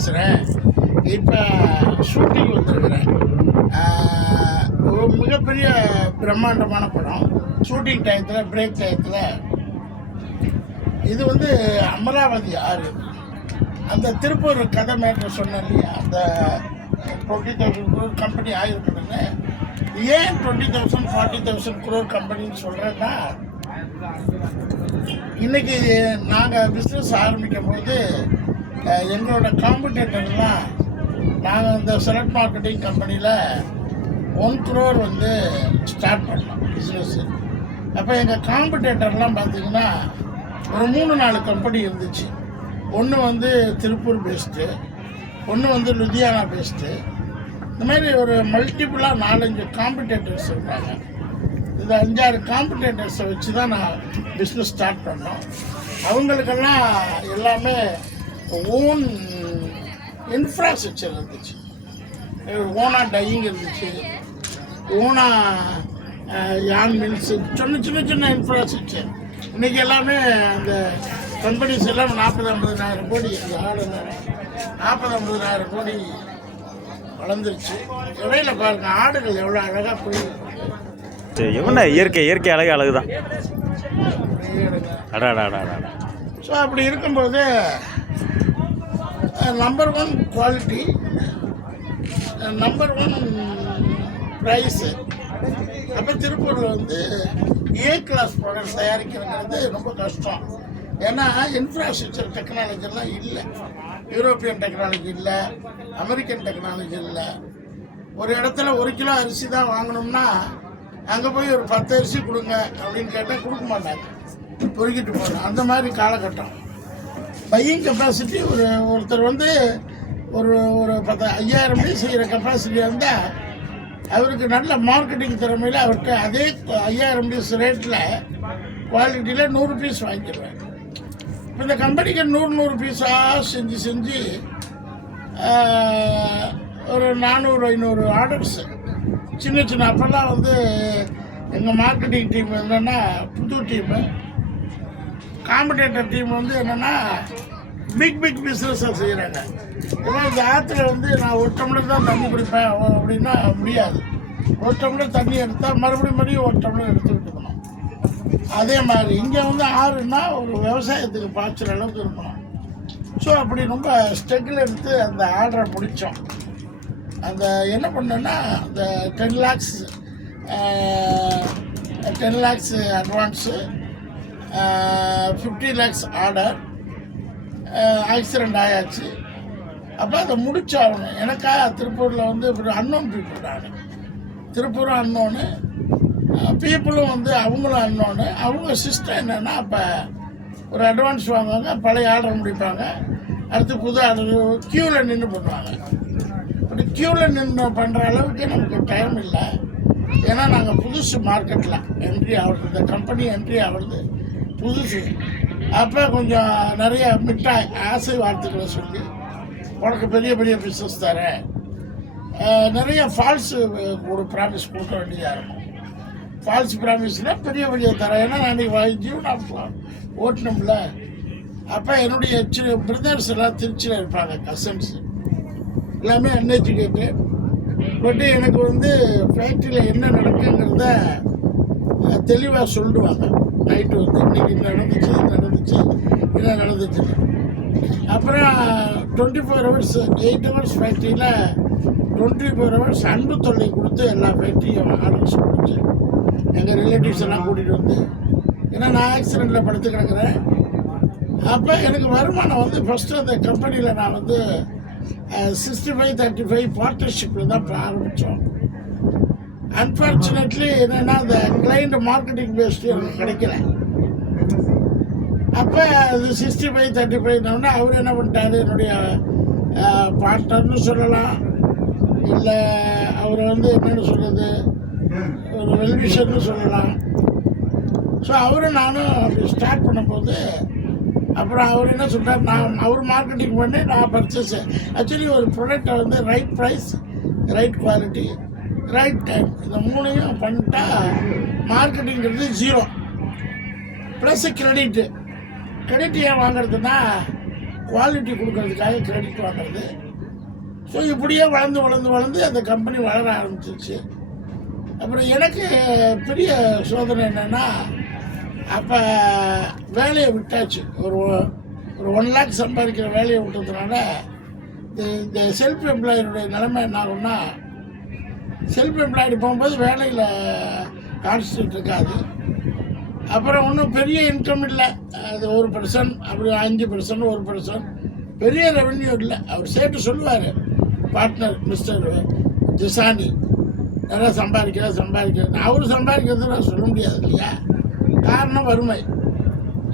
பேசுகிறேன். இப்போ ஷூட்டிங் வந்திருக்கிறேன். ஒரு மிகப்பெரிய பிரம்மாண்டமான படம். ஷூட்டிங் டயத்தில், பிரேக் டயத்தில் இது வந்து அமராவதி ஆறு. அந்த திருப்பூர் கதை மேட்டர் சொன்னேன் இல்லையா, அந்த 20,000 crore கம்பெனி ஆகிருக்கணுன்னு. ஏன் 20,000 40,000 crore கம்பெனின்னு சொல்கிறேன்னா, இன்றைக்கி நாங்கள் பிஸ்னஸ் ஆரம்பிக்கும் போது எங்களோட காம்படிட்டர்லாம், நாங்கள் இந்த செலக்ட் மார்க்கெட்டிங் கம்பெனியில் 1 crore வந்து ஸ்டார்ட் பண்ணோம் பிஸ்னஸ்ஸு. அப்போ எங்கள் காம்படிட்டர்லாம் பார்த்திங்கன்னா ஒரு 3-4 கம்பெனி இருந்துச்சு. ஒன்று வந்து திருப்பூர் பேஸ்டு, ஒன்று வந்து லுதியானா பேஸ்டு. இந்த மாதிரி ஒரு மல்டிப்புளாக 4-5 காம்படிட்டர்ஸ் இருப்பாங்க. இந்த 5-6 காம்படிட்டர்ஸை வச்சு தான் நான் பிஸ்னஸ் ஸ்டார்ட் பண்ணோம். அவங்களுக்கெல்லாம் எல்லாமே ஓன் இன்ஃப்ராஸ்ட்ரக்சர் இருந்துச்சு. ஓனா டையிங் இருந்துச்சு, ஓனா யான் மில்ஸு, சின்ன சின்ன இன்ஃப்ராஸ்ட்ரக்சர். இன்றைக்கி எல்லாமே அந்த கம்பெனிஸ் எல்லாம் 40-50,000 கோடி, அந்த ஆடு 40-50,000 கோடி வளர்ந்துருச்சு. இடையில பாருங்கள் ஆடுகள் எவ்வளோ அழகாக போயிருக்கு. எவ்வளோ இயற்கை இயற்கை அழகு அழகு தான். ஸோ அப்படி இருக்கும்போது நம்பர் 1 குவாலிட்டி, நம்பர் 1 ப்ரைஸு. அப்போ திருப்பூரில் வந்து ஏ கிளாஸ் ப்ராடக்ட் தயாரிக்கிறது ரொம்ப கஷ்டம். ஏன்னா இன்ஃப்ராஸ்ட்ரக்சர் டெக்னாலஜிலாம் இல்லை. யூரோப்பியன் டெக்னாலஜி இல்லை, அமெரிக்கன் டெக்னாலஜி இல்லை. ஒரு இடத்துல 1 கிலோ அரிசி தான் வாங்கணும்னா அங்கே போய் ஒரு 10 அரிசி கொடுங்க அப்படின்னு கேட்டால் கொடுக்க மாட்டாங்க, பொறுக்கிட்டு போகணும். அந்த மாதிரி காலகட்டம். பையிங் கெப்பாசிட்டி ஒருத்தர் வந்து ஒரு 5,000 பீஸ் செய்கிற கெப்பாசிட்டி இருந்தால் அவருக்கு நல்ல மார்க்கெட்டிங் திறமையில் அவர்கிட்ட அதே 5,000 பீஸ் ரேட்டில் குவாலிட்டியில் 100 பீஸ் வாங்கிடுவேன். இப்போ இந்த கம்பெனிக்கு 100 பீஸாக செஞ்சு ஒரு 400-500 ஆர்டர்ஸு சின்ன அப்போல்லாம் வந்து எங்கள் மார்க்கெட்டிங் டீம் என்னென்னா புது டீமு, காம்படேட்டர் டீம் வந்து என்னென்னா பிக் பிஸ்னஸாக செய்கிறாங்க. ஏன்னா இந்த ஆற்றுல வந்து நான் 1 டம்ளர் தான் தண்ணி குடிப்பேன் அப்படின்னா முடியாது. 1 டம்ளர் தண்ணி எடுத்தால் மறுபடியும் 1 டம்ளர் எடுத்துக்கிட்டு இருக்கணும். அதே மாதிரி இங்கே வந்து ஆறுன்னா ஒரு விவசாயத்துக்கு பாய்ச்சுற அளவுக்கு இருக்கணும். ஸோ அப்படி ரொம்ப ஸ்ட்ரகிள் எடுத்து அந்த ஆர்டரை முடித்தோம். அந்த என்ன பண்ணேன்னா, அந்த 10 lakhs advance, 50 lakhs order. Accident ஆயாச்சு. அப்போ அதை முடிச்சாகணும். எனக்கா திருப்பூரில் வந்து ஒரு அன்னோன் பீப்புள். நான் திருப்பூரும் அன்னோன்னு, பீப்புளும் வந்து அவங்களும் அன்னோன்னு. அவங்க சிஸ்டம் என்னென்னா, அப்போ ஒரு அட்வான்ஸ் வாங்குவாங்க, பழைய ஆர்டர் முடிப்பாங்க, அடுத்து புது ஆர்டர் க்யூவில் நின்று பண்ணுவாங்க. அப்படி க்யூவில் நின்று பண்ணுற அளவுக்கு நமக்கு டைம் இல்லை. ஏன்னா நாங்கள் புதுசு மார்க்கெட்டில் என்ட்ரி ஆகுறது, இந்த கம்பெனி என்ட்ரி ஆகிறது புதுசு. அப்போ கொஞ்சம் நிறைய மிட்டாய் ஆசை வார்த்தைகளை சொல்லி உனக்கு பெரிய பிஸ்னஸ் தரேன், நிறைய ஃபால்ஸு ஒரு ப்ராமிஸ் கொடுக்க வேண்டியதாக இருக்கும். ஃபால்ஸ் ப்ராமிஸ்னால் பெரிய தரேன். ஏன்னா நான் இன்றைக்கி ஜீவன் ஓட்டணும்ல. அப்போ என்னுடைய பிரதர்ஸ் எல்லாம் திருச்சியில் இருப்பாங்க, கசன்ஸு எல்லாமே அன்எஜுகேட்டு. பட் எனக்கு வந்து ஃபேக்ட்ரியில் என்ன நடக்குங்கிறத தெளிவாக சொல்லிடுவாங்க. நைட்டு வந்து இன்றைக்கி இது நடந்துச்சு. அப்புறம் 24 hours 8 hours ஃபேக்ட்ரியில் 24 hours அன்பு தொல்லை கொடுத்து எல்லா ஃபேக்ட்ரியும் ஆர்டர்ஸ் கொடுத்து எங்கள் ரிலேட்டிவ்ஸ் எல்லாம் கூட்டிகிட்டு வந்து, ஏன்னா நான் ஆக்சிடெண்ட்டில் படுத்து கிடக்கிறேன். அப்போ எனக்கு வருமானம் வந்து ஃபஸ்ட்டு அந்த கம்பெனியில் நான் வந்து 65-35 பார்ட்னர்ஷிப்பில் தான் ஆரம்பித்தோம். அன்ஃபார்ச்சுனேட்லி என்னென்னா அந்த கிளைண்ட் மார்க்கெட்டிங் பேஸ்டு எனக்கு கிடைக்கல. அப்போ அது 65-35 அவர் என்ன பண்ணிட்டாரு, என்னுடைய பார்ட்னர்னு சொல்லலாம், இல்லை அவரை வந்து என்னென்னு சொல்கிறது, ஒரு வெல்விஷர்னு சொல்லலாம். ஸோ அவரும் நானும் அப்படி ஸ்டார்ட் பண்ணும்போது அப்புறம் அவர் என்ன சொல்கிறார், அவர் மார்க்கெட்டிங் பண்ணி நான் பர்ச்சேஸ். ஆக்சுவலி ஒரு ப்ராடக்டை வந்து right price, right quality, right time, இந்த 3ஐயும் பண்ணிட்டா மார்க்கெட்டிங்கிறது 0 ப்ளஸ் கிரெடிட் ஏன் வாங்குறதுன்னா, குவாலிட்டி கொடுக்கறதுக்காக கிரெடிட் வாங்குறது. ஸோ இப்படியே வளர்ந்து வளர்ந்து வளர்ந்து அந்த கம்பெனி வளர ஆரம்பிச்சிருச்சு. அப்புறம் எனக்கு பெரிய சோதனை என்னென்னா, அப்போ வேலையை விட்டாச்சு. ஒரு 1 lakh சம்பாதிக்கிற வேலையை விட்டதுனால இந்த செல்ஃப் எம்ப்ளாயருடைய நிலைமை என்ன ஆகும்னா, செல்ஃப் எம்ப்ளாய்டு போகும்போது வேலையில் கான்சன்ட்ரேட் இருக்காது. அப்புறம் ஒன்றும் பெரிய இன்கம் இல்லை. அது 1%, அப்படி 5%, 1%, பெரிய ரெவென்யூ இல்லை. அவர் சேர்த்து சொல்லுவார், பார்ட்னர் மிஸ்டர் ஜிசானி நிறையா சம்பாதிக்கிறார். அவர் சம்பாதிக்கிறது நான் சொல்ல முடியாது இல்லையா, காரணம் வறுமை.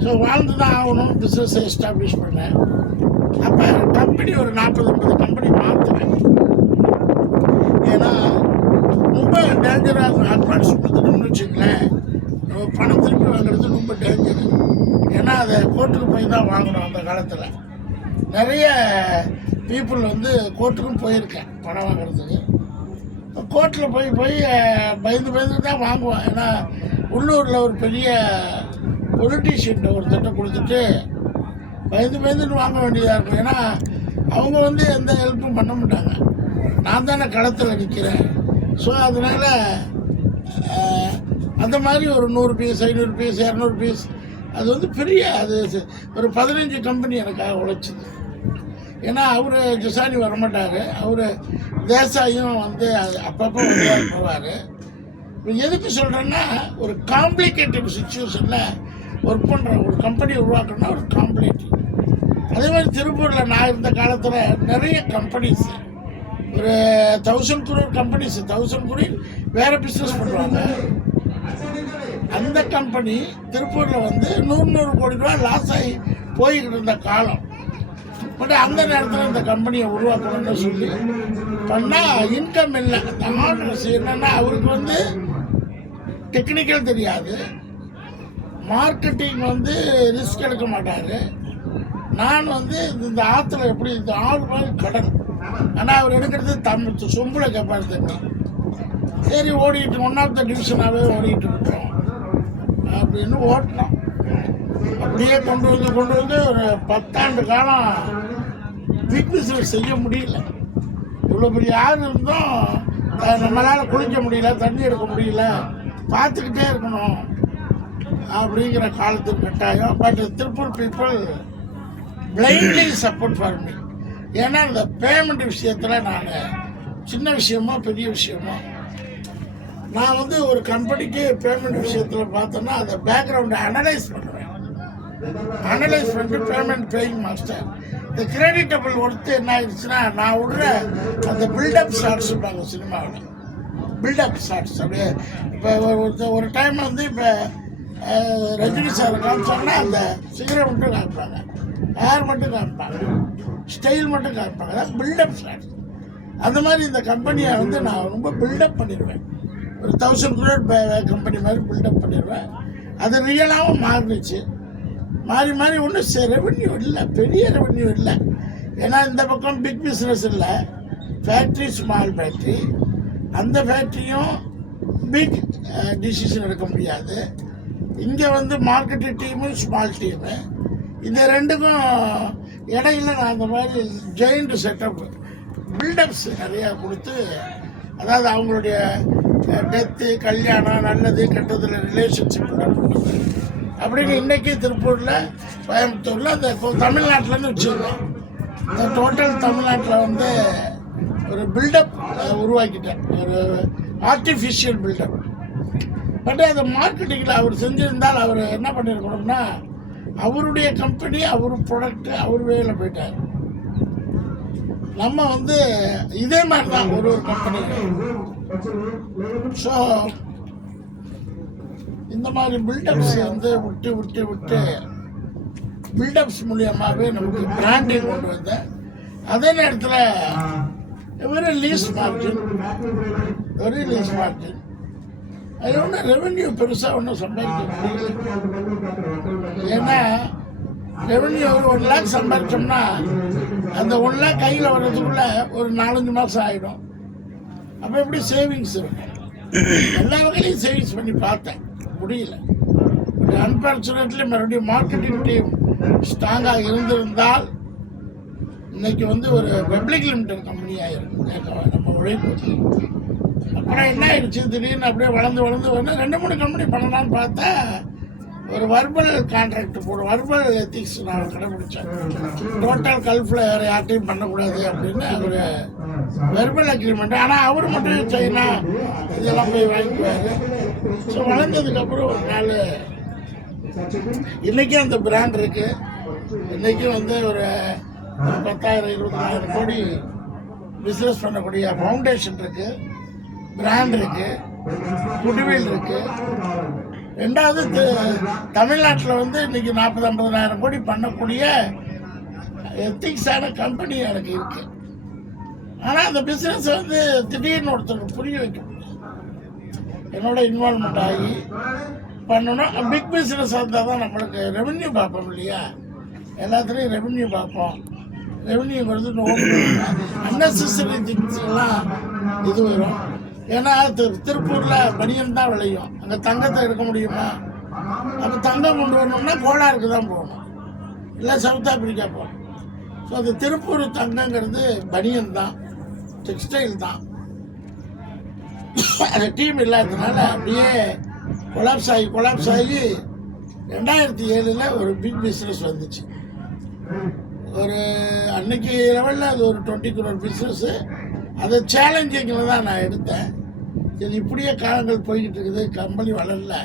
ஸோ வாழ்ந்து தான் ஆகணும். பிஸ்னஸை எஸ்டாப்ளிஷ் பண்ணேன். அப்போ கம்பெனி ஒரு 40-50 கம்பெனி மாற்றுவேன். ஏன்னா ரொம்ப டேஞ்சராக அட்வான்ஸ் கொடுத்துட்டோம்னு வச்சுங்களேன், பணம் திருப்பி வாங்குறது ரொம்ப டேஞ்சரு. ஏன்னா அதை கோர்ட்டுக்கு போய் தான் வாங்கணும். அந்த காலத்தில் நிறைய பீப்புள் வந்து கோர்ட்டுக்கும் போயிருக்கேன் பணம் வாங்குறதுக்கு. கோர்ட்டில் போய் பயந்து தான் வாங்குவோம். ஏன்னா உள்ளூரில் ஒரு பெரிய பொலிட்டீஷியன் ஒரு திட்டம் கொடுத்துட்டு பயந்துன்னு வாங்க வேண்டியதாக இருக்கும். ஏன்னா அவங்க வந்து எந்த ஹெல்ப்பும் பண்ண மாட்டாங்க. நான் தானே களத்தில் நிற்கிறேன். ஸோ அதனால் அந்த மாதிரி ஒரு 100 பீஸ், 500 பீஸ், 200 பீஸ், அது வந்து பெரிய அது ஒரு 15 கம்பெனி எனக்காக உழைச்சிது. ஏன்னா அவர் ஜிசானி வரமாட்டார். அவர் தேசாயும் வந்து அப்பப்போ வந்து போவார். இப்போ எதுக்கு சொல்கிறேன்னா, ஒரு காம்ப்ளிகேட்டட் சுச்சுவேஷனில் ஒர்க் பண்ணுற ஒரு கம்பெனி உருவாக்கணும்னா ஒரு காம்ப்ளிகேட்டிவ். அதே மாதிரி திருப்பூரில் நான் இருந்த காலத்தில் நிறைய கம்பெனிஸ், ஒரு 1000 crore கம்பெனிஸ், 1000 crore வேறு பிஸ்னஸ் பண்ணுவாங்க. அந்த கம்பெனி திருப்பூரில் வந்து 100 கோடி ரூபா லாஸ் ஆகி போய்கிட்டு இருந்த காலம். பட் அந்த நேரத்தில் இந்த கம்பெனியை உருவாக்கணும்னு சொல்லி பண்ணால் இன்கம் இல்லை. அந்த ஆர்டர்ஸ் என்னென்னா, அவருக்கு வந்து டெக்னிக்கல் தெரியாது, மார்க்கெட்டிங் வந்து ரிஸ்க் எடுக்க மாட்டார். நான் வந்து இந்த ஆற்றுல எப்படி இந்த 6 மாதிரி கடல், ஆனால் அவர் எடுக்கிறது சொம்பில் கேட்பார் தண்ணி. சரி ஓடிட்டு 1 of the டிவிஷனாகவே ஓடிட்டு இருக்கோம் அப்படின்னு ஓட்டினோம். அப்படியே கொண்டு வந்து ஒரு 10 ஆண்டு காலம் பிக் பிஸ்னஸ் செய்ய முடியல. இவ்வளோ பெரிய ஆள் இருந்தும் நம்மளால் குளிக்க முடியல, தண்ணி எடுக்க முடியல, பார்த்துக்கிட்டே இருக்கணும் அப்படிங்கிற காலத்துக்கு கட்டாயம். But Tiruppur people blindly support for me. ஏன்னா இந்த பேமெண்ட் விஷயத்தில் நான் சின்ன விஷயமோ பெரிய விஷயமோ, நான் வந்து ஒரு கம்பெனிக்கு பேமெண்ட் விஷயத்தில் பார்த்தோன்னா அதை பேக்ரவுண்டை அனலைஸ் பண்ணுவேன். அனலைஸ் பண்ணிட்டு பேமெண்ட் பேயிங் மாஸ்டர். இந்த கிரெடிட்டபிள் ஒர்த்து என்ன ஆயிடுச்சுன்னா, நான் விடுற அந்த பில்டப் ஷார்ட்ஸ் இருப்பாங்க சினிமாவில், பில்டப் ஷார்ட்ஸ். அப்படியே இப்போ ஒரு டைம் வந்து இப்போ ரஜினி சார் காமிச்சாங்கன்னா அந்த சிகரெட் மட்டும் காமிப்பாங்க, ஹேர் மட்டும் காமிப்பாங்க, ஸ்டைல் மட்டும் காமிப்பாங்க. அதான் பில்டப் ஷார்ட்ஸ். அந்த மாதிரி இந்த கம்பெனியை வந்து நான் ரொம்ப பில்டப் பண்ணிடுவேன். ஒரு 1000 crore கம்பெனி மாதிரி பில்டப் பண்ணிடுவேன். அது ரியலாகவும் மாறிடுச்சு. மாறி ஒன்றும் ரெவென்யூ இல்லை, பெரிய ரெவென்யூ இல்லை. ஏன்னா இந்த பக்கம் பிக் பிஸ்னஸ் இல்லை, ஃபேக்ட்ரி ஸ்மால் ஃபேக்ட்ரி. அந்த ஃபேக்ட்ரியும் பிக் டிசிஷன் எடுக்க முடியாது. இங்கே வந்து மார்க்கெட்டிங் டீமு ஸ்மால் டீமு, இந்த ரெண்டுக்கும் இடையில நான் அந்த மாதிரி ஜெயிண்ட் செட்டப் பில்டப்ஸ் நிறையா கொடுத்து, அதாவது அவங்களுடைய டெத்து, கல்யாணம், நல்லது கெட்டதில் ரிலேஷன்ஷிப் பண்ணுறது அப்படின்னு. இன்றைக்கி திருப்பூரில், கோயம்புத்தூரில், அந்த தமிழ்நாட்டில்னு வச்சுருக்கோம், இந்த டோட்டல் தமிழ்நாட்டில் வந்து ஒரு பில்டப் உருவாக்கிட்டேன், ஒரு ஆர்டிஃபிஷியல் பில்டப். பட் அது மார்க்கெட்டிங்கில் அவர் செஞ்சுருந்தால் அவர் என்ன பண்ணியிருக்கணும்னா, அவருடைய கம்பெனி, அவர் ப்ராடக்ட்டு, அவர் வேலை போயிட்டார். நம்ம வந்து இதே மாதிரி தான் ஒரு கம்பெனி. ஸோ இந்த மாதிரி பில்டப்ஸ் வந்து விட்டு பில்டப்ஸ் மூலியமாகவே நமக்கு பிராண்டிங் கொண்டு வந்தேன். அதே நேரத்தில் வெரி லீஸ் மார்ஜின். அது ஒன்றும் ரெவென்யூ பெருசாக ஒன்றும் சம்பாதிக்க முடியல. ஏன்னா ரெவென்யூ ஒரு 1 lakh சம்பாதிச்சோம்னா அந்த 1 lakh கையில் வர்றதுக்குள்ள ஒரு 4-5 மாதம் ஆகிடும். அப்போ எப்படி சேவிங்ஸ் இருக்கும்? எல்லா வகையிலையும் சேவிங்ஸ் பண்ணி பார்த்தேன், முடியல. பட் அன்ஃபார்ச்சுனேட்லி மறுபடியும் மார்க்கெட்டிங் டீம் ஸ்ட்ராங்காக இருந்திருந்தால் இன்னைக்கு வந்து ஒரு பப்ளிக் லிமிடெட் கம்பெனி ஆயிருக்கு நம்ம உழைப்பு. அப்புறம் என்ன ஆயிடுச்சு, திடீர்னு அப்படியே வளர்ந்து வந்து 2-3 கம்பெனி பண்ணலான்னு பார்த்தா ஒரு வர்பல் கான்ட்ராக்ட் வர்பல் எத்திக்ஸ் நான் கடைபிடிச்சேன். டோட்டல் கல்ஃபில் வேறு யார்ட்டையும் பண்ணக்கூடாது அப்படின்னு ஒரு வெர்பல் அக்ரிமெண்ட். ஆனால் அவர் மட்டும் சைனா இதெல்லாம் போய் வாங்கிக்குவார். ஸோ வளர்ந்ததுக்கப்புறம் ஒரு நாள் இன்றைக்கும் அந்த பிராண்ட் இருக்குது. இன்றைக்கும் வந்து ஒரு 10,000-20,000 கோடி பிஸ்னஸ் பண்ணக்கூடிய ஃபவுண்டேஷன் இருக்குது, பிராண்ட் இருக்குது, குட்வில் இருக்குது. ரெண்டாவது தமிழ்நாட்டில் வந்து இன்றைக்கி 40-50,000 கோடி பண்ணக்கூடிய எத்திக்ஸான கம்பெனி எனக்கு இருக்குது. ஆனால் அந்த பிஸ்னஸ் வந்து திடீர்னு ஒருத்தருக்கு புரிய வைக்க முடியும். என்னோட இன்வால்மெண்ட் ஆகி பண்ணணும். பிக் பிஸ்னஸ் வந்தால் தான் நம்மளுக்கு ரெவென்யூ பார்ப்போம் இல்லையா, எல்லாத்துலேயும் ரெவென்யூ பார்ப்போம். ரெவென்யூங்கிறது அன்னெசரி திங்ஸ் எல்லாம் இது வரும். ஏன்னா திருப்பூரில் பனியன் தான் விளையும், அங்கே தங்கத்தை எடுக்க முடியுமா? அப்போ தங்கம் கொண்டு வரணும்னா கோலாருக்கு தான் போகணும், இல்லை சவுத் ஆப்பிரிக்கா போகணும். ஸோ அது திருப்பூர் தங்கங்கிறது பனியன் தான், டெக்ஸ்டைல் தான். அந்த டீம் இல்லாததுனால அப்படியே கொலாப்ஸ் ஆகி 2007 ஒரு பிக் பிஸ்னஸ் வந்துச்சு. ஒரு அன்னைக்கு லெவலில் அது ஒரு 20 crore பிஸ்னஸ்ஸு. அதை சேலஞ்சிங்கில் தான் நான் எடுத்தேன். இது இப்படியே காலங்கள் போய்கிட்டு இருக்குது, கம்பெனி வளரல.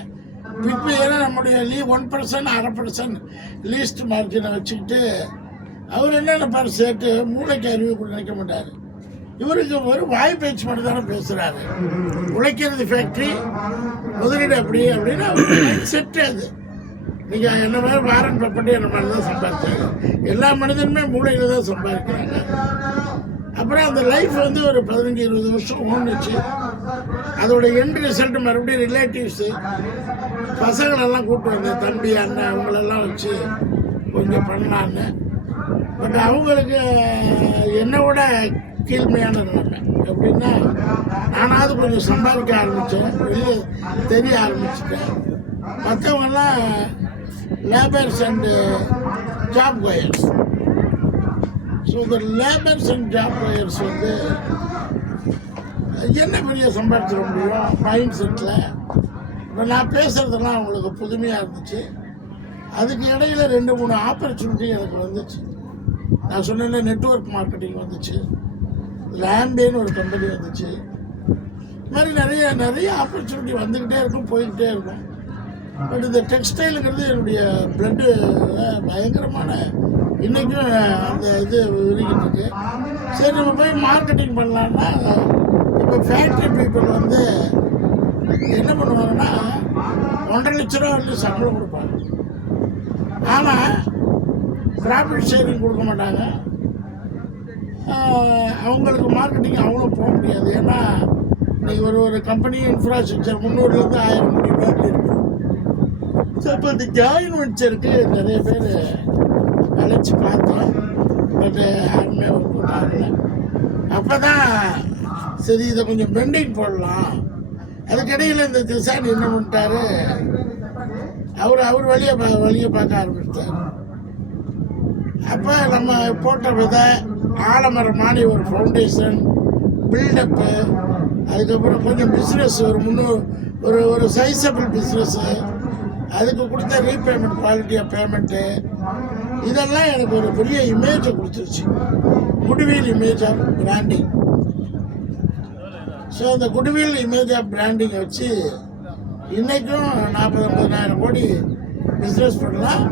இப்போ ஏன்னா நம்முடைய 1% 1/2% லீஸ்ட் மார்ஜினை வச்சுக்கிட்டு அவர் என்ன நினைப்பார், சேர்த்து மூளைக்கு அறிவு கூட நினைக்க மாட்டார். இவருக்கு ஒரு வாய் பேச்சு மட்டும் தானே பேசுகிறாரு. உழைக்கிறது ஃபேக்ட்ரி, முதலீடு அப்படி அப்படின்னு அவர் செட்டு. அது நீங்கள் என்ன மாதிரி வாரன் பப்பட்டு என்ன மாதிரி தான் சம்பாதிச்சாங்க. எல்லா மனிதனுமே மூளையில் தான் சம்பாதிக்கிறாங்க. அப்புறம் அந்த லைஃப் வந்து ஒரு 15-20 வருஷம் ஓடுச்சு. அதோட எண்ட் ரிசல்ட் மறுபடியும் ரிலேட்டிவ்ஸு பசங்களெல்லாம் கூப்பிட்டு வந்தேன், தம்பி அண்ணன் அவங்களெல்லாம் வச்சு கொஞ்சம் பண்ணலான்னு. பட் அவங்களுக்கு என்னை விட கீழ்மையான நிலைமை. எப்படின்னா நானாவது கொஞ்சம் சம்பாதிக்க ஆரம்பித்தேன், வெளியே தெரிய ஆரம்பிச்சிட்டேன். மற்றவங்கெல்லாம் labours and job goers. So இந்த லேபர்ஸ் அண்ட் ஜாப் கோயர்ஸ் வந்து என்ன பெரிய சம்பாதிச்சிட முடியும் மைண்ட் செட்டில். இப்போ நான் பேசுகிறதெல்லாம் அவங்களுக்கு புதுமையாக இருந்துச்சு. அதுக்கு இடையில் 2-3 ஆப்பர்ச்சுனிட்டி எனக்கு வந்துச்சு. நான் சொன்னேன்ல, நெட்வொர்க் மார்க்கெட்டிங் வந்துச்சு, லேம்பேன்னு ஒரு கம்பெனி வந்துச்சு. இது மாதிரி நிறைய ஆப்பர்ச்சுனிட்டி வந்துக்கிட்டே இருக்கும், போய்கிட்டே இருக்கும். பட் இந்த டெக்ஸ்டைலுங்கிறது என்னுடைய பிளட்டு பயங்கரமான இன்றைக்கும் அந்த இது விரிக்கிட்டு இருக்கு. சரி, நம்ம போய் மார்க்கெட்டிங் பண்ணலான்னா இப்போ ஃபேக்ட்ரி பீப்புள் வந்து என்ன பண்ணுவாங்கன்னா 1.5 லட்ச ரூபா வந்து சம்பளம் கொடுப்பாங்க. ஆனால் ப்ராஃபிட் ஷேரிங் கொடுக்க மாட்டாங்க. அவங்களுக்கு மார்க்கெட்டிங் அவ்வளோ போக முடியாது. ஏன்னா இன்றைக்கி ஒரு கம்பெனி இன்ஃப்ராஸ்ட்ரக்சர் 300-லேருந்து 1000 கோடி ரூபாய் இருக்குது. ஸோ இப்போ இந்த ஜாயின் வெஞ்சருக்கு நிறைய பேர் அழைச்சி பார்த்தோம், பட் யாருமே ஒர்க் ஆகலை. அப்போ தான் சரி இதை கொஞ்சம் பெண்டிங் போடலாம். அதுக்கிடையில் இந்த திசான் என்ன பண்ணிட்டாரு, அவர் வழியை பார்க்க ஆரம்பித்தார். அப்போ நம்ம போட்ட விதை ஆலமரமானி ஒரு ஃபவுண்டேஷன் பில்டப்பு, அதுக்கப்புறம் கொஞ்சம் பிஸ்னஸ் ஒரு சைஸபிள் பிஸ்னஸ்ஸு, அதுக்கு கொடுத்த ரீபேமெண்ட், குவாலிட்டி ஆஃப் பேமெண்ட்டு, இதெல்லாம் எனக்கு ஒரு பெரிய இமேஜை கொடுத்துருச்சு. Goodwill image of branding. So அந்த குட்வில் இமேஜ் ஆஃப் பிராண்டிங்கை வச்சு இன்றைக்கும் 40-50,000 கோடி பிஸ்னஸ் பண்ணலாம்.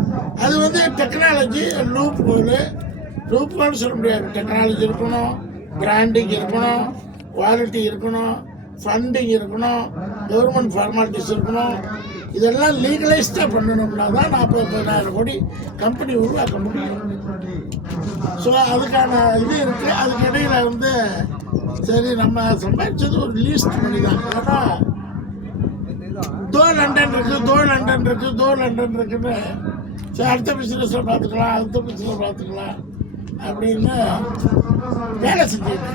அது வந்து டெக்னாலஜி லூப் கோல்னு சொல்ல முடியாது. டெக்னாலஜி இருக்கணும், பிராண்டிங் இருக்கணும், குவாலிட்டி இருக்கணும், ஃபண்டிங் இருக்கணும், கவர்மெண்ட் ஃபார்மாலிட்டிஸ் இருக்கணும். இதெல்லாம் லீகலைஸ்டாக பண்ணணும்னா தான் 40-50,000 கோடி கம்பெனி உருவாக்க முடியும். ஸோ அதுக்கான இது இருக்குது. அதுக்கு இடையில் வந்து சரி நம்ம சம்பாதிச்சது ஒரு லீஸ்ட் மணி தான். ஏன்னா லண்டன் இருக்குன்னு சரி அடுத்த பிஸ்னஸில் பார்த்துக்கலாம் அப்படின்னு வேலை செஞ்சுட்டு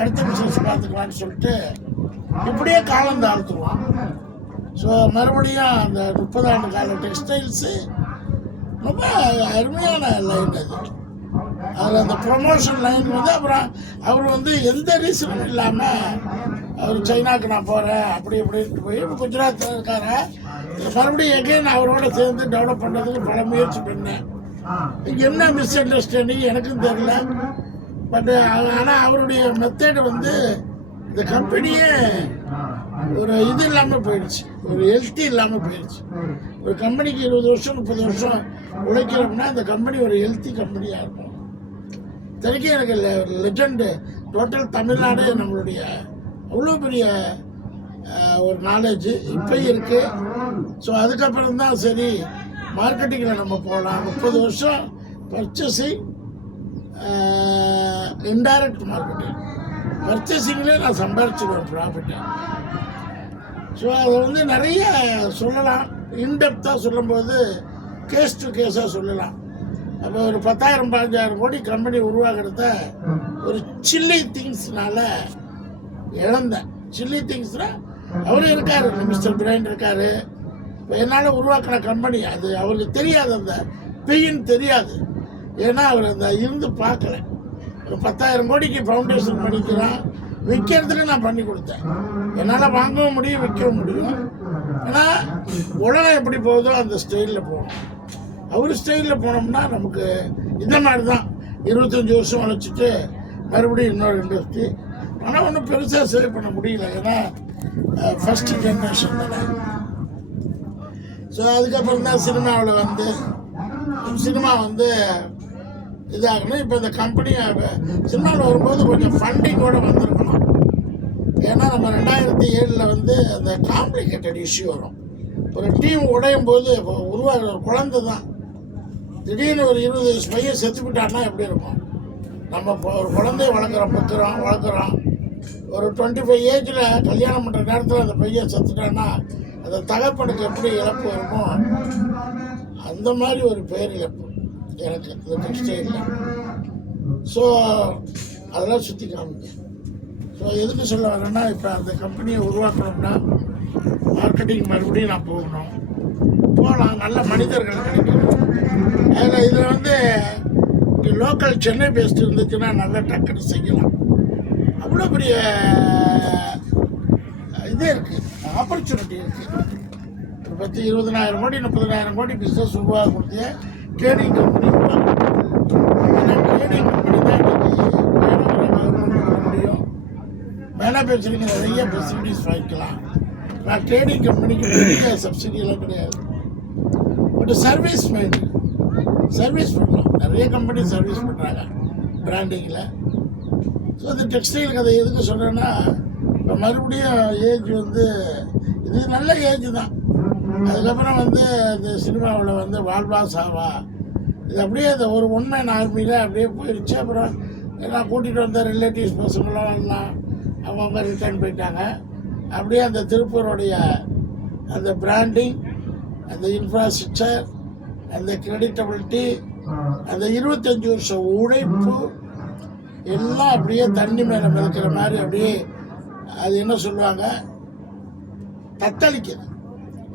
அடுத்த பிஸ்னஸ் பார்த்துக்கலான்னு சொல்லிட்டு இப்படியே காலம் தாழ்த்துவோம். ஸோ மறுபடியும் அந்த 30 ஆண்டு கால டெக்ஸ்டைல்ஸு ரொம்ப அருமையான லைன். அது அதில் அந்த ப்ரொமோஷன் லைன் வந்து அப்புறம் அவர் வந்து எந்த ரீசனும் இல்லாமல் அவர் சைனாக்கு நான் போகிறேன் அப்படி இப்படின்ட்டு போய் இப்போ குஜராத்தில் இருக்காரு. மறுபடியும் எகைன் அவரோட சேர்ந்து டெவலப் பண்ணுறதுக்கு பல முயற்சி பண்ணேன். என்ன மிஸ் அண்டர்ஸ்டாண்டிங் எனக்கும் தெரியல. பட் ஆனால் அவருடைய மெத்தட் வந்து இந்த கம்பெனியே ஒரு இது இல்லாமல் போயிடுச்சு, ஒரு ஹெல்த்தி இல்லாமல் போயிடுச்சு. ஒரு கம்பெனிக்கு 20 வருஷம் 30 வருஷம் உழைக்கிறோம்னா அந்த கம்பெனி ஒரு ஹெல்த்தி கம்பெனியாக இருக்கும். இத்தனைக்கும் எனக்கு லெஜெண்டு டோட்டல் தமிழ்நாடு நம்மளுடைய அவ்வளோ பெரிய ஒரு நாலேஜ் இப்போ இருக்குது. ஸோ அதுக்கப்புறம் தான் சரி மார்க்கெட்டிங்கில் நம்ம போகலாம். 30 வருஷம் பர்ச்சேசிங், இன்டைரக்ட் மார்க்கெட்டிங், பர்ச்சேசிங்லேயே நான் சம்பாரிச்சிடுவேன் ப்ராஃபிட்டை. ஸோ அதை வந்து நிறைய சொல்லலாம். இன்டெப்த்தாக சொல்லும்போது கேஸ் டு கேஸாக சொல்லலாம். அப்போ ஒரு 10,000-15,000 கோடி கம்பெனி உருவாக்குறத ஒரு சில்லி திங்ஸ்னால இழந்தேன். சில்லி திங்ஸ்னால் அவரும் இருக்கார், மிஸ்டர் பிரைன் இருக்கார். இப்போ என்னால் உருவாக்கின கம்பெனி அது அவருக்கு தெரியாது, அந்த பெயின் தெரியாது. ஏன்னா அவர் அந்த இருந்து பார்க்கல. ஒரு 10,000 கோடிக்கு ஃபவுண்டேஷன் பண்ணிக்கிறான், விற்கிறதுக்கு நான் பண்ணி கொடுத்தேன். என்னால் வாங்கவும் முடியும், விற்கவும் முடியும். ஏன்னா உலகம் எப்படி போகுதோ அந்த ஸ்டைலில் போகணும். அவர் ஸ்டைலில் போனோம்னா நமக்கு இந்த மாதிரி தான் 25 வருஷம் உழைச்சிட்டு மறுபடியும் இன்னொரு இண்டஸ்ட்ரி. ஆனால் ஒன்றும் பெருசாக சேவ் பண்ண முடியல, ஏன்னா ஃபஸ்ட்டு ஜென்ரேஷன் தானே. ஸோ அதுக்கப்புறம் தான் சினிமாவில் வந்து சினிமா வந்து இதாகணும். இப்போ இந்த கம்பெனி சினிமாவில் வரும்போது கொஞ்சம் ஃபண்டிங்கோடு வந்திருக்கணும். ஏன்னா நம்ம 2007 வந்து அந்த காம்ப்ளிகேட்டட் இஷ்யூ வரும். ஒரு டீம் உடையும் போது உருவாகிற ஒரு குழந்தை தான் திடீர்னு ஒரு 20 வயசு பையன் செத்துக்கிட்டான்னா எப்படி இருக்கும்? நம்ம ஒரு குழந்தைய வளர்க்குறோம். ஒரு 25 ஏஜில் கல்யாணம் பண்ணுற நேரத்தில் அந்த பையன் செத்துட்டான்னா அந்த தகப்பனுக்கு எப்படி இழப்பு வருமோ அந்த மாதிரி ஒரு பேர் இழப்பு எனக்கு இந்த டெக்ஸ்டைலில். ஸோ அதெல்லாம் சுற்றி காமிங்க. ஸோ எதுக்கு சொல்ல வரேன்னா, இப்போ அந்த கம்பெனியை உருவாக்கணும்னா மார்க்கெட்டிங் மறுபடியும் நான் போகலாம், நல்ல மனிதர்கள் கிடைக்கணும். அதில் இதில் வந்து லோக்கல் சென்னை பேஸ்ட் இருந்துச்சுன்னா நல்லா டக்குன்னு செய்யலாம். அவ்வளோ பெரிய இது இருக்குது, ஆப்பர்ச்சுனிட்டி இருக்குது. ஒரு 10-20,000 கோடி 30,000 கோடி பிஸ்னஸ் உருவாக கொடுத்து ட்ரேடிங் கம்பெனி ட்ரேடிங் கம்பெனி தான் இன்றைக்கி முடியும். மேனுஃபேக்சரிங் நிறைய ஃபெசிலிட்டிஸ் வாங்கிக்கலாம். நான் ட்ரேடிங் கம்பெனிக்கு பெரிய சப்சிடியெல்லாம் கிடையாது. பட் சர்வீஸ் பண்ணலாம். நிறைய கம்பெனி சர்வீஸ் பண்ணுறாங்க பிராண்டிங்கில். ஸோ இந்த டெக்ஸ்டைல் கதை எதுக்கு சொல்கிறேன்னா, இப்போ மறுபடியும் ஏஜ் வந்து இது நல்ல ஏஜ் தான். அதுக்கப்புறம் வந்து இந்த சினிமாவில் வந்து வாழ்வா சாவா இது அப்படியே அந்த ஒரு ஒன்மேன் ஆர்மியில் அப்படியே போயிடுச்சு. அப்புறம் எல்லாம் கூட்டிகிட்டு வந்த ரிலேட்டிவ்ஸ் பசங்களும் எல்லாம் அவங்க ரிட்டர்ன் போயிட்டாங்க. அப்படியே அந்த திருப்பூருடைய அந்த பிராண்டிங், அந்த இன்ஃப்ராஸ்ட்ரக்சர், அந்த கிரெடிட்டபிலிட்டி, அந்த 25 வருஷம் உழைப்பு எல்லாம் அப்படியே தண்ணி மேலே மிதக்கிற மாதிரி அப்படியே அது என்ன சொல்லுவாங்க, தத்தளிக்குது.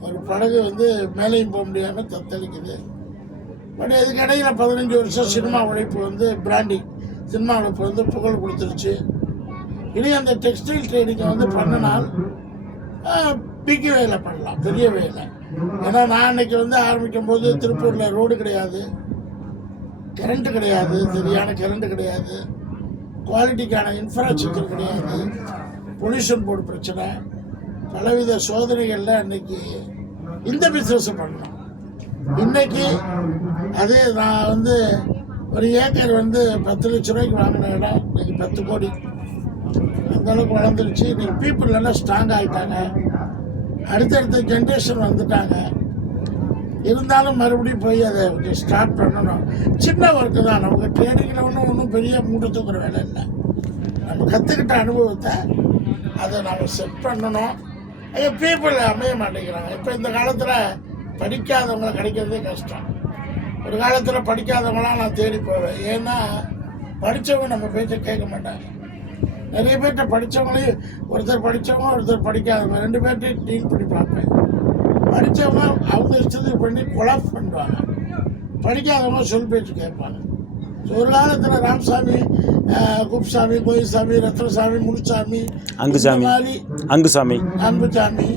ஒரு படகு வந்து மேலேயும் போக முடியாமல் தத்தளிக்குது. பட் இதுக்கிடையில் 15 வருஷம் சினிமா உழைப்பு வந்து பிராண்டிங் சினிமா உழைப்பு வந்து புகழ் கொடுத்துருச்சு. இனி அந்த டெக்ஸ்டைல் ட்ரேடிங்கை வந்து பண்ணினால் பிக் வேலை பண்ணலாம், பெரிய வேலை. ஏன்னா நான் அன்றைக்கி வந்து ஆரம்பிக்கும் போது திருப்பூரில் ரோடு கிடையாது, கரண்ட்டு கிடையாது, சரியான கரண்ட்டு கிடையாது, குவாலிட்டிக்கான இன்ஃப்ராஸ்ட்ரக்சர் கிடையாது, பொல்யூஷன் போர்டு பிரச்சனை, பலவித சோதனைகளில் அன்றைக்கி இந்த பிஸ்னஸை பண்ணோம். இன்றைக்கி அதே நான் வந்து ஒரு ஏக்கர் வந்து 10 லட்ச ரூபாய்க்கு வாங்கின இடம் இன்றைக்கி 10 கோடி. அந்தளவுக்கு வளர்ந்துருச்சு. இன்றைக்கி பீப்புள் எல்லாம் ஸ்ட்ராங் ஆகிட்டாங்க, அடுத்தடுத்த ஜென்ரேஷன் வந்துட்டாங்க. இருந்தாலும் மறுபடியும் போய் அதை ஸ்டார்ட் பண்ணணும். சின்ன ஒர்க்கு தான். நமக்கு ட்ரேடிங்கில் ஒன்றும் பெரிய மூட்டை தூக்குற வேலை இல்லை. நம்ம கற்றுக்கிட்ட அனுபவத்தை அதை நம்ம செட் பண்ணணும். பீப்புள் அமைய மாட்டேங்கிறாங்க. இப்போ இந்த காலத்தில் படிக்காதவங்களை கிடைக்கிறதே கஷ்டம். ஒரு காலத்தில் படிக்காதவங்களாம் நான் தேடி போவேன். ஏன்னா படித்தவங்க நம்ம பேச்சை கேட்க மாட்டாங்க. நிறைய பேர்கிட்ட படித்தவங்களையும் ஒருத்தர் படித்தவங்க ஒருத்தர் படிக்காதவங்க 2 பேர்ட்டையும் டீல் பண்ணி பார்ப்பேன். படித்தவங்க அவங்க இஷ்டத்துக்கு பண்ணி கொலாப் பண்ணுவாங்க, படிக்காதவங்க சொல் பேச்சு கேட்பாங்க. ஒரு காலத்தில் ராமசாமி, குப்சாமி, கோயில்சாமி, ரத்னசாமி, முனுசாமி, அங்குசாமி, மாதிரி அங்குசாமி, அன்புசாமி,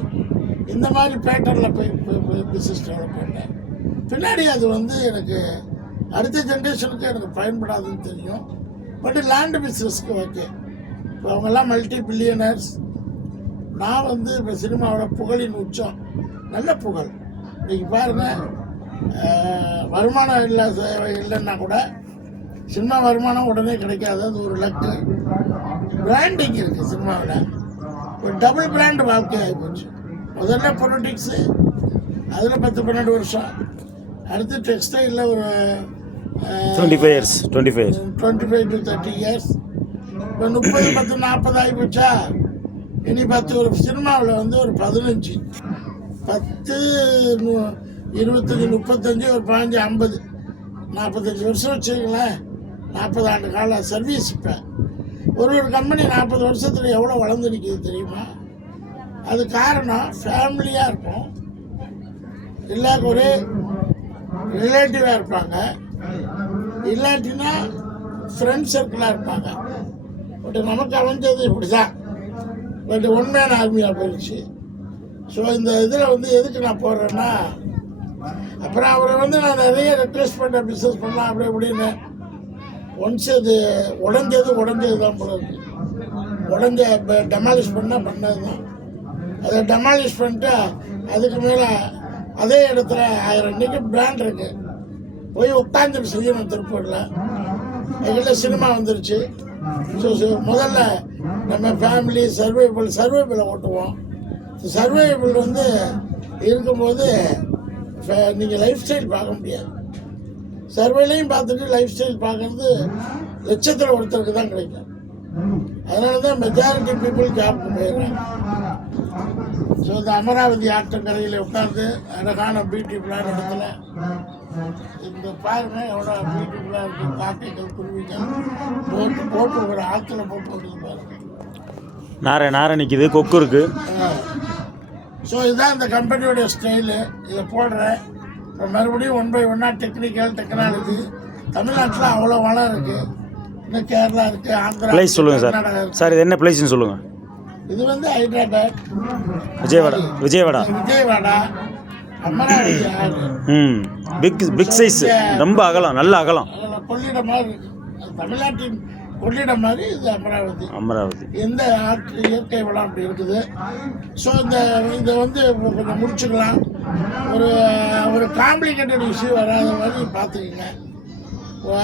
இந்த மாதிரி பேட்டர்னில் போய் பிஸ்னஸ் டெவலப் பண்ணேன். பின்னாடி அது வந்து எனக்கு அடுத்த ஜென்ரேஷனுக்கு எனக்கு பயன்படாதுன்னு தெரியும். பட் லேண்டு பிஸ்னஸ்க்கு ஓகே. இப்போ அவங்கெல்லாம் மல்டி பில்லியனர்ஸ். நான் வந்து இப்போ சினிமாவோட புகழின் உச்சம், நல்ல புகழ். இன்றைக்கி பாருங்கள், வருமானம் இல்லைன்னா கூட சினிமா வருமானம் உடனே கிடைக்காது, அது ஒரு லக்கு. பிராண்டிங் இருக்குது சினிமாவில், ஒரு டபுள் பிராண்ட் வாழ்க்கை ஆகிப்போச்சு. முதல்ல பொலிட்டிக்ஸு, அதில் 10-12 வருஷம். அடுத்து டெக்ஸ்டைலில் ஒரு 25 to 30 இயர்ஸ். இப்போ 30-40 ஆகிப்போச்சா. இனி 10 ஒரு சினிமாவில் வந்து ஒரு 15, 10, 25, 35, ஒரு 15, 50, 45 வருஷம் வச்சுங்களேன். 40 ஆண்டு கால சர்வீஸ். இப்போ ஒரு கம்பெனி 40 வருஷத்தில் எவ்வளோ வளர்ந்து நிற்கிது தெரியுமா? அது காரணம் ஃபேமிலியாக இருக்கும், இல்லை ஒரு ரிலேட்டிவாக இருப்பாங்க, இல்லாட்டினா ஃப்ரெண்ட் சர்க்கிளாக இருப்பாங்க. பட் நமக்கு அமைஞ்சது இப்படி தான். பட் ஒன்மேன் ஆர்மியாக போயிடுச்சு. ஸோ இந்த இதில் வந்து எதுக்கு நான் போடுறேன்னா, அப்புறம் அவரை வந்து நான் நிறைய ரெக்வெஸ்ட் பண்ண பிஸ்னஸ் பண்ணலாம் அப்படி அப்படின்னு. ஒன்ஸ் அது உடஞ்சது தான் போல இருக்கு. உடஞ்ச டெமாலிஷ் பண்ணது தான். அதை டெமாலிஷ் பண்ணிட்டு அதுக்கு மேலே அதே இடத்துல 1000 இன்றைக்கி பிராண்ட் இருக்குது. போய் உட்காந்துட்டு செய்யணும். திருப்பூரில் எங்கிட்ட சினிமா வந்துருச்சு. ஸோ முதல்ல நம்ம ஃபேமிலி சர்வைபிளை ஓட்டுவோம். சர்வைபிள் வந்து இருக்கும்போது நீங்கள் லைஃப் ஸ்டைல் பார்க்க முடியாது. சர்வேலையும் பார்த்துட்டு லைஃப் ஸ்டைல் பார்க்குறது லட்சத்தில் ஒருத்தருக்கு தான் கிடைக்கும். அதனால தான் மெஜாரிட்டி பீப்புள் ஜாப்க்கு போயிடுறாங்க. ஸோ இந்த அமராவதி ஆற்றங்கரையில் உட்காந்து அழகான பியூட்டிஃபுல்லான இடத்துல இந்த பாருங்க எவ்வளோ பியூட்டிஃபுல்லாக இருக்குது. காக்கைகள், குருவிகள் போட்டு ஒரு ஆற்றுல போட்டு வருது பாருங்க. நாரை நிற்கிது, கொக்கு இருக்குது. ஸோ இதுதான் இந்த கம்பெனியோடைய ஸ்டைலு. இதை போடுறேன். இப்போ மறுபடியும் 1 by 1 டெக்னாலஜி. தமிழ்நாட்டில் அவ்வளோ வளம் இருக்குது. இன்னும் கேரளா இருக்குது, ஆந்திரா, பிளேஸ் சொல்லுங்கள் சார். சார் இது என்ன பிளேஸ்ன்னு சொல்லுங்கள். இது வந்து ஹைதராபாத், விஜயவாடா, அமராவதி ஆறு. பிக் சைஸ், ரொம்ப அகலம், நல்ல அகலம். கொள்ளிடம் மாதிரி இருக்குது. தமிழ்நாட்டின் கொள்ளிடம் மாதிரி இது அமராவதி. எந்த ஆற்று இயற்கை வளம் அப்படி இருக்குது. ஸோ இதை வந்து கொஞ்சம் முடிச்சுக்கலாம். ஒரு காம்ப்ளிகேட்டட் இஷ்யூ வராத மாதிரி பார்த்துக்குங்க.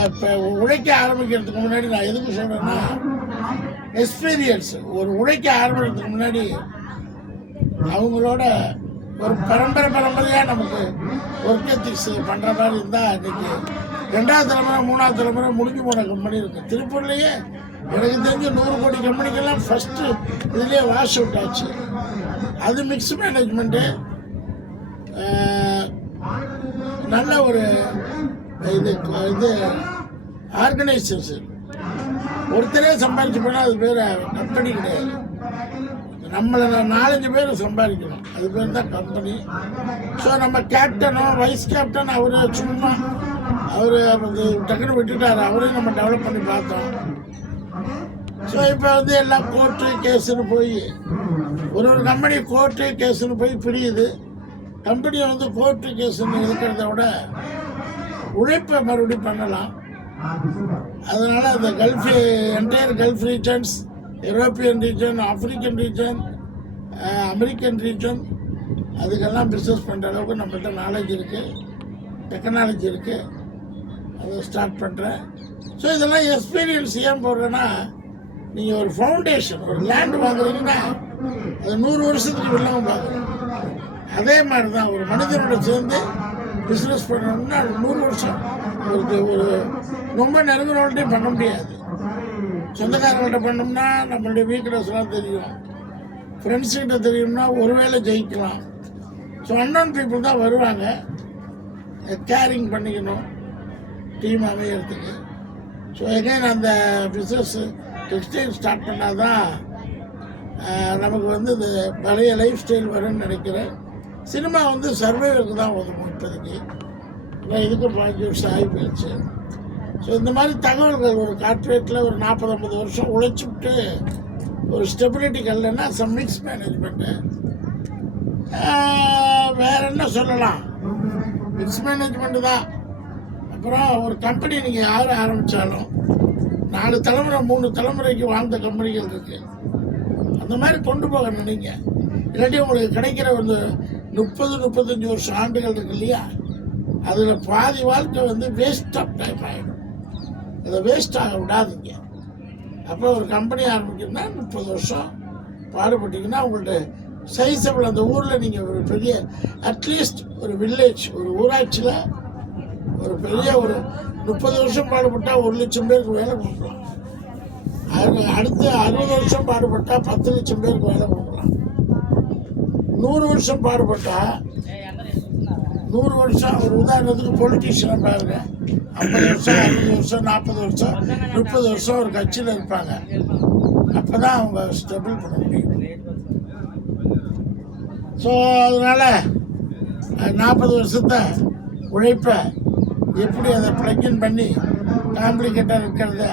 இப்போ உழைக்க ஆரம்பிக்கிறதுக்கு முன்னாடி நான் எதுக்கு சொல்கிறேன்னா, எக்ஸ்பீரியன்ஸ். ஒரு உழைக்க ஆரம்பிக்கிறதுக்கு முன்னாடி அவங்களோட ஒரு பரம்பரையாக நமக்கு ஒர்க் எத்திக்ஸ் பண்ணுற மாதிரி இருந்தால் இன்றைக்கி 2வது தலைமுறை 3வது தலைமுறை முடிஞ்சு போன கம்பெனி இருக்குது. திருப்பூர்லேயே எனக்கு தெரிஞ்ச 100 கோடி கம்பெனிக்கெல்லாம் ஃபஸ்ட்டு இதுலேயே வாஷ் அவுட் ஆச்சு. அது மிக்ஸ் மேனேஜ்மெண்ட்டு, நல்ல ஒரு இது ஆர்கனைசேஷன். ஒருத்தரே சம்பாதிச்சு போனால் அது பேர் கம்பெனி கிடையாது. நம்மளை 4-5 பேர் சம்பாதிக்கணும், அது பேர் தான் கம்பெனி. ஸோ நம்ம கேப்டனோ வைஸ் கேப்டன் அவர் சும்மா டக்குன்னு விட்டுட்டார். அவரையும் நம்ம டெவலப் பண்ணி பார்த்தோம். ஸோ இப்போ வந்து எல்லாம் கோர்ட்டு கேஸுன்னு போய் ஒரு கம்பெனி கோர்ட்டு கேஸுன்னு போய் பிரியுது. கம்பெனியை வந்து கோர்ட்டு கேஸுன்னு இருக்கிறத விட உழைப்பை மறுபடியும் பண்ணலாம். அதனால் அந்த entire gulf regions, European region, African region, American region, அதுக்கெல்லாம் பிஸ்னஸ் பண்ணுற அளவுக்கு நம்மள்கிட்ட நாலேஜ் இருக்குது, டெக்னாலஜி இருக்குது. அதை ஸ்டார்ட் பண்ணுறேன். ஸோ இதெல்லாம் எக்ஸ்பீரியன்ஸ் ஏன் போடுறேன்னா, நீங்கள் ஒரு ஃபவுண்டேஷன், ஒரு லேண்டு வாங்குறீங்கன்னா அது 100 வருஷத்துக்கு வெள்ளம் பார்க்கணும். அதே மாதிரி தான் ஒரு மனிதனோட சேர்ந்து பிஸ்னஸ் பண்ணணும்னா அது 100 வருஷம். ஒரு ரொம்ப நெருங்கினவங்கள்ட்டையும் பண்ண முடியாது. சொந்தக்காரங்கள்ட்ட பண்ணோம்னா நம்மளுடைய வீக்னஸ்லாம் தெரியும், ஃப்ரெண்ட்ஸுக்கிட்ட தெரியும்னா ஒருவேளை ஜெயிக்கலாம். ஸோ அன்னோன் பீப்புள் தான் வருவாங்க. கேரிங் பண்ணிக்கணும் டீம் அமைகிறதுக்கு. ஸோ எகைன் அந்த பிஸ்னஸ் டெக்ஸ்டைல் ஸ்டார்ட் பண்ணால் தான் நமக்கு வந்து இந்த பழைய லைஃப் ஸ்டைல் வரும்னு நினைக்கிறேன். சினிமா வந்து சர்வைவருக்கு தான் ஒதுக்கும் இப்போதைக்கு. இதுக்கு 5 வருஷம் ஆகி போயிடுச்சு. ஸோ இந்த மாதிரி தகவல்கள் ஒரு கார்ப்பரேட்டில் ஒரு 40-50 வருஷம் உழைச்சிவிட்டு ஒரு ஸ்டெபிலிட்டி இல்லைன்னா சம் மிக்ஸ் மேனேஜ்மெண்ட்டு. வேற என்ன சொல்லலாம், மிக்ஸ் மேனேஜ்மெண்ட்டு தான். அப்புறம் ஒரு கம்பெனி நீங்கள் யார் ஆரம்பித்தாலும் 4 தலைமுறை 3 தலைமுறைக்கு வாழ்ந்த கம்பெனிகள் இருக்குது. அந்த மாதிரி கொண்டு போக நினைங்க. இல்லாட்டி உங்களுக்கு கிடைக்கிற ஒரு 30-35 வருஷம் ஆண்டுகள் இருக்கு இல்லையா, அதில் பாதி வாழ்க்கை வந்து வேஸ்ட் ஆஃப் டைம் ஆகிடும். அதை வேஸ்ட் ஆக விடாதீங்க. அப்போ ஒரு கம்பெனி ஆரம்பிக்கணும்னா 30 வருஷம் பாடுபட்டிங்கன்னா உங்கள்கிட்ட சைஸபிள் அந்த ஊரில் நீங்கள் ஒரு பெரிய அட்லீஸ்ட் ஒரு வில்லேஜ் ஒரு ஊராட்சியில் ஒரு பெரிய ஒரு 30 வருஷம் பாடுபட்டால் 1 லட்சம் பேருக்கு வேலை கொடுக்கலாம். அடுத்து 60 வருஷம் பாடுபட்டால் 10 லட்சம் பேருக்கு வேலை கொடுக்கலாம். 100 வருஷம் பாடுபட்டால் 100 வருஷம் ஒரு உதாரணத்துக்கு பொலிட்டீஷியனை பாருங்க, 50 வருஷம் 60 வருஷம் 40 வருஷம் 30 வருஷம் ஒரு கட்சியில் இருப்பாங்க. அப்போ தான் அவங்க ஸ்டெபிள் பண்ண முடியும். ஸோ அதனால் 40 வருஷத்தை உழைப்பை எப்படி அதை ப்ளக்இன் பண்ணி காம்ப்ளிகேட்டாக இருக்கிறத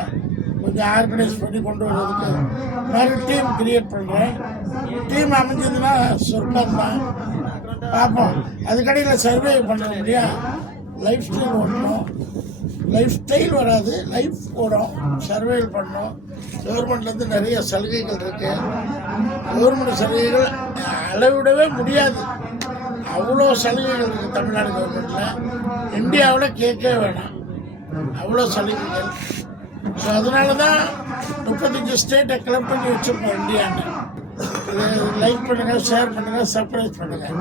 கொஞ்சம் ஆர்கனைஸ் பண்ணி கொண்டு வர்றதுக்கு மாதிரி டீம் கிரியேட் பண்ணுறேன். டீம் அமைஞ்சதுன்னா சொர்க்கம் தான். பார்ப்போம். அதுக்கடையில் சர்வே பண்ண முடியா லைஃப் ஸ்டைல் ஓடணும். லைஃப் ஸ்டைல் வராது, லைஃப் ஓடும். சர்வேல் பண்ணணும். கவர்மெண்ட்லேருந்து நிறைய சலுகைகள் இருக்குது. கவர்மெண்ட் சலுகைகள் அளவிடவே முடியாது, அவ்வளோ சலுகைகள் இருக்குது தமிழ்நாடு கவர்மெண்ட்டில். இந்தியாவில் கேட்கவே வேணாம், அவ்வளோ சலுகைகள். ஸோ அதனால தான் 35 ஸ்டேட்டை கிளப் பண்ணி வச்சுருக்கோம் இந்தியான்னு. லைக் பண்ணுங்கள், ஷேர் பண்ணுங்கள், சர்ப்ரைஸ் பண்ணுங்கள்.